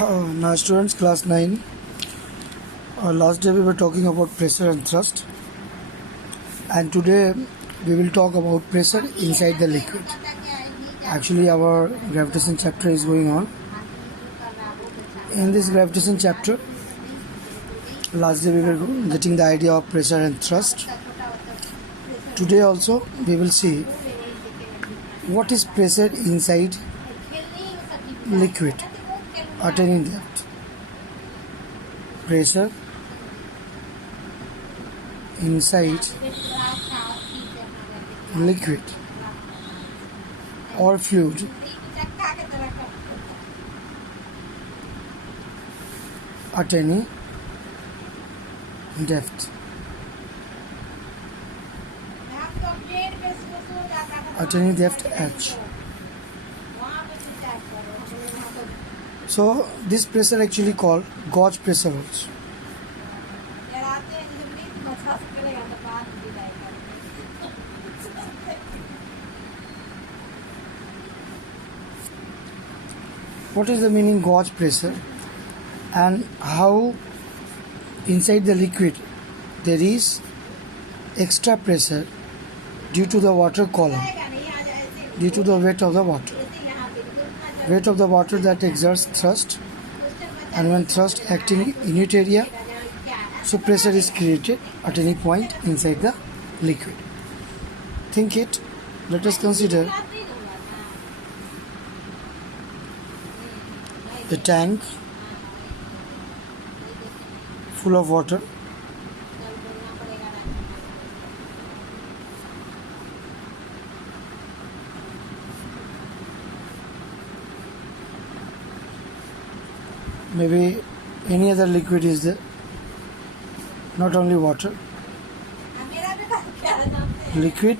Now, students, class 9. Last day we were talking about pressure and thrust, and today we will talk about pressure inside the liquid. Actually, our gravitation chapter is going on. In this gravitation chapter, last day we were getting the idea of pressure and thrust. Today also we will see what is pressure inside liquid at any depth. Pressure inside liquid or fluid at any depth. At any depth h. So this pressure actually called gauge pressure also. What is the meaning gauge pressure, and how inside the liquid there is extra pressure due to the water column, due to the weight of the water. Weight of the water that exerts thrust, and when thrust acting in unit area, so pressure is created at any point inside the liquid. Think it. Let us consider a tank full of water. Maybe any other liquid is there, not only water. Liquid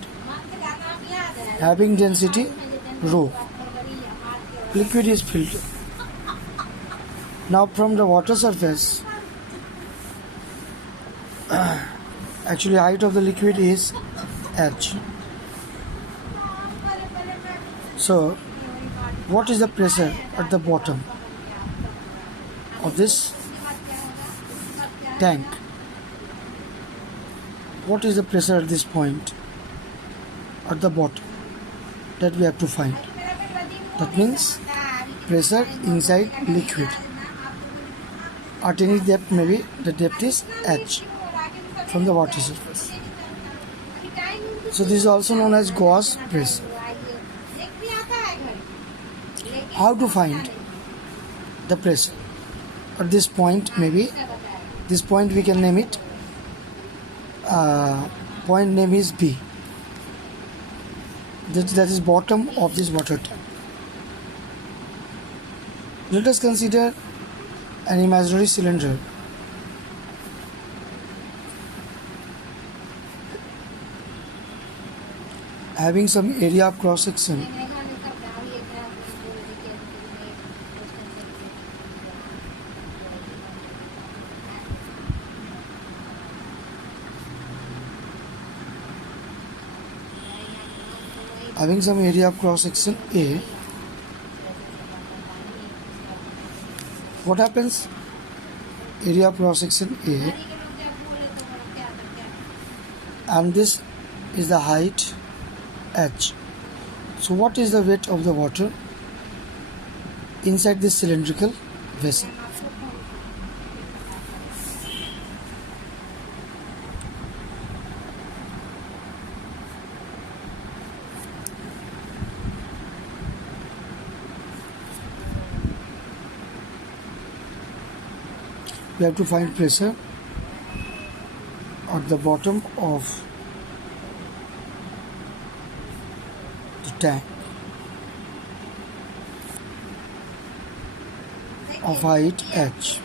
having density rho. Liquid is filled. Now from the water surface, actually height of the liquid is h. So what is the pressure at the bottom of this tank? What is the pressure at this point at the bottom that we have to find? That means pressure inside liquid at any depth, maybe the depth is h from the water surface. So this is also known as gauge pressure. How to find the pressure at this point? Maybe this point we can name it, point name is B. That is bottom of this water tank. Let us consider an imaginary cylinder having some area of cross section A. What happens? Area of cross section A, and this is the height h. So what is the weight of the water inside this cylindrical vessel? We have to find pressure at the bottom of the tank of height h.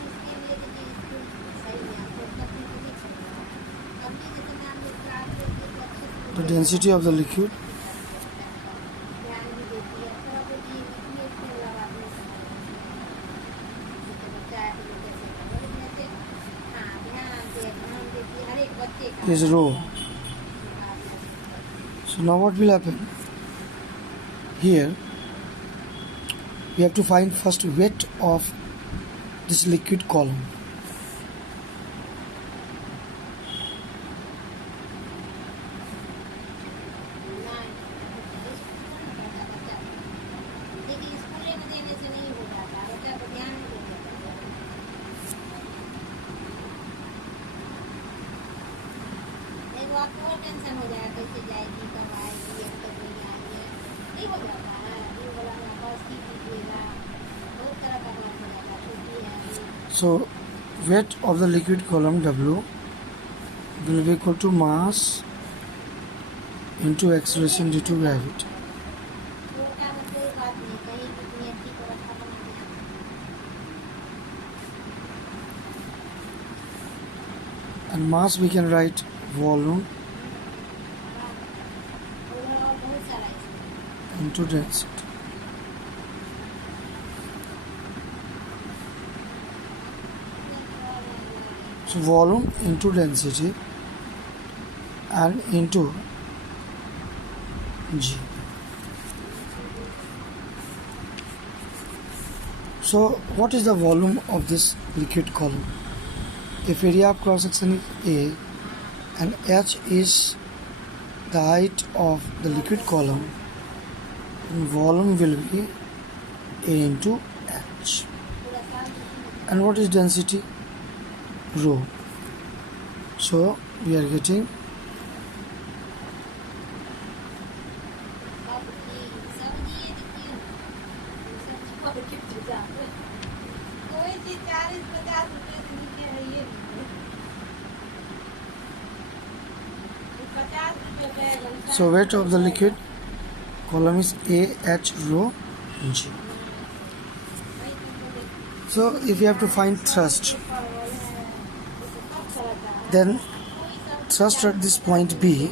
The density of the liquid is rho. So now what will happen? Here we have to find first weight of this liquid column. आपको और tension हो जाएगा कैसे जाएगी कब आएगी अब तक नहीं आई है नहीं हो जाता है ये बोला बस की कीजिएगा बहुत तरह का बात हो जाता है छुट्टी है So weight of the liquid column W will be equal to mass into acceleration due to gravity. छोटा में कोई बात नहीं कहीं कितनी अच्छी व्यवस्था बना दिया And mass we can write volume और बहुत सारा इसमें into density. So volume into density and into G. So what is the volume of this liquid column? If area of cross section is A and H is the height of the liquid column, then volume will be A into H. And what is density? Rho. So we are getting कोई चीज 40-50 रुपए से नीचे है ये 50 रुपए bag so weight of the liquid column is A H rho G. So if you have to find thrust, then thrust at this point B,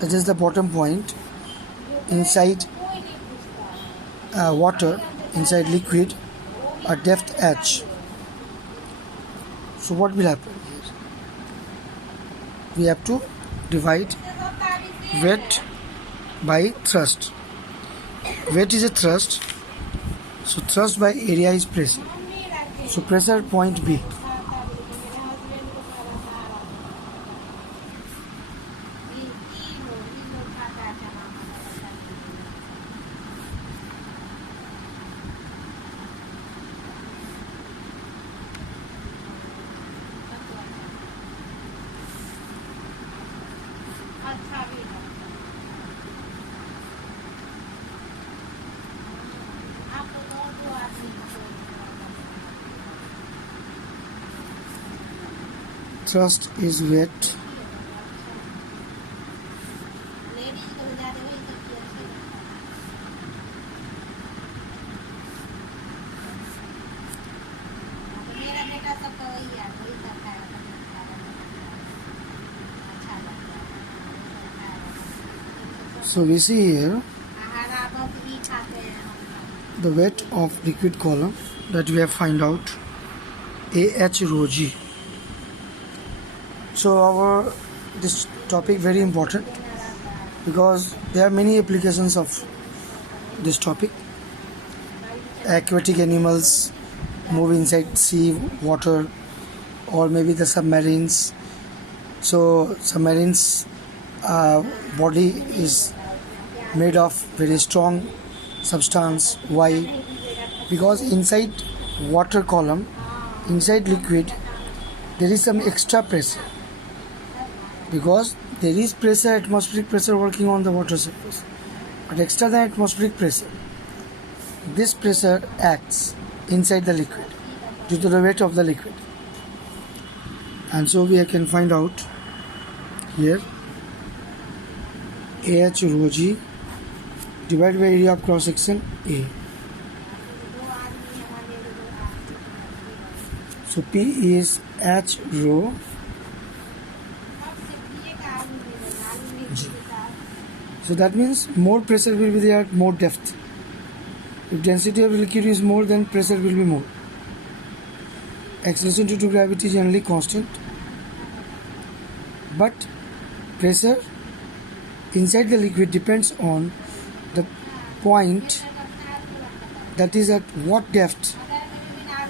that is the bottom point inside water, inside liquid, at depth H. So what will happen here? We have to divide weight by thrust. Weight is a thrust, so thrust by area is pressure. So pressure at point B. अच्छा भी है आप तो आदमी Thrust is weight ladies को ज्यादा वही करती है मेरा बेटा सब का वही है वही करता है अच्छा लगता है So we see here हरा बस ही खाते हैं हम the weight of liquid column that we have find out AH rho G. So our this topic very important because there are many applications of this topic. Aquatic animals move inside sea water or maybe the submarines. So submarines body is made of very strong substance. Why? Because inside water column, inside liquid, there is some extra pressure. Because there is pressure, atmospheric pressure working on the water surface, but extra than atmospheric pressure, this pressure acts inside the liquid due to the weight of the liquid. And so we can find out here AH rho G divided by area of cross section A. So P is H rho G. So that means more pressure will be there at more depth. If density of the liquid is more, then pressure will be more. Acceleration due to gravity is generally constant, but pressure inside the liquid depends on the point, that is at what depth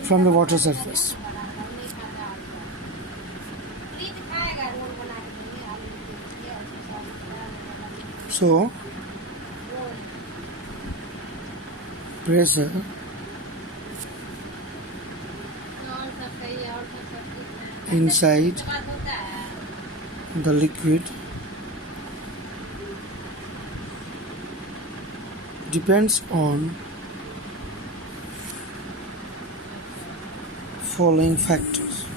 from the water surface. So, pressure inside the liquid depends on following factors.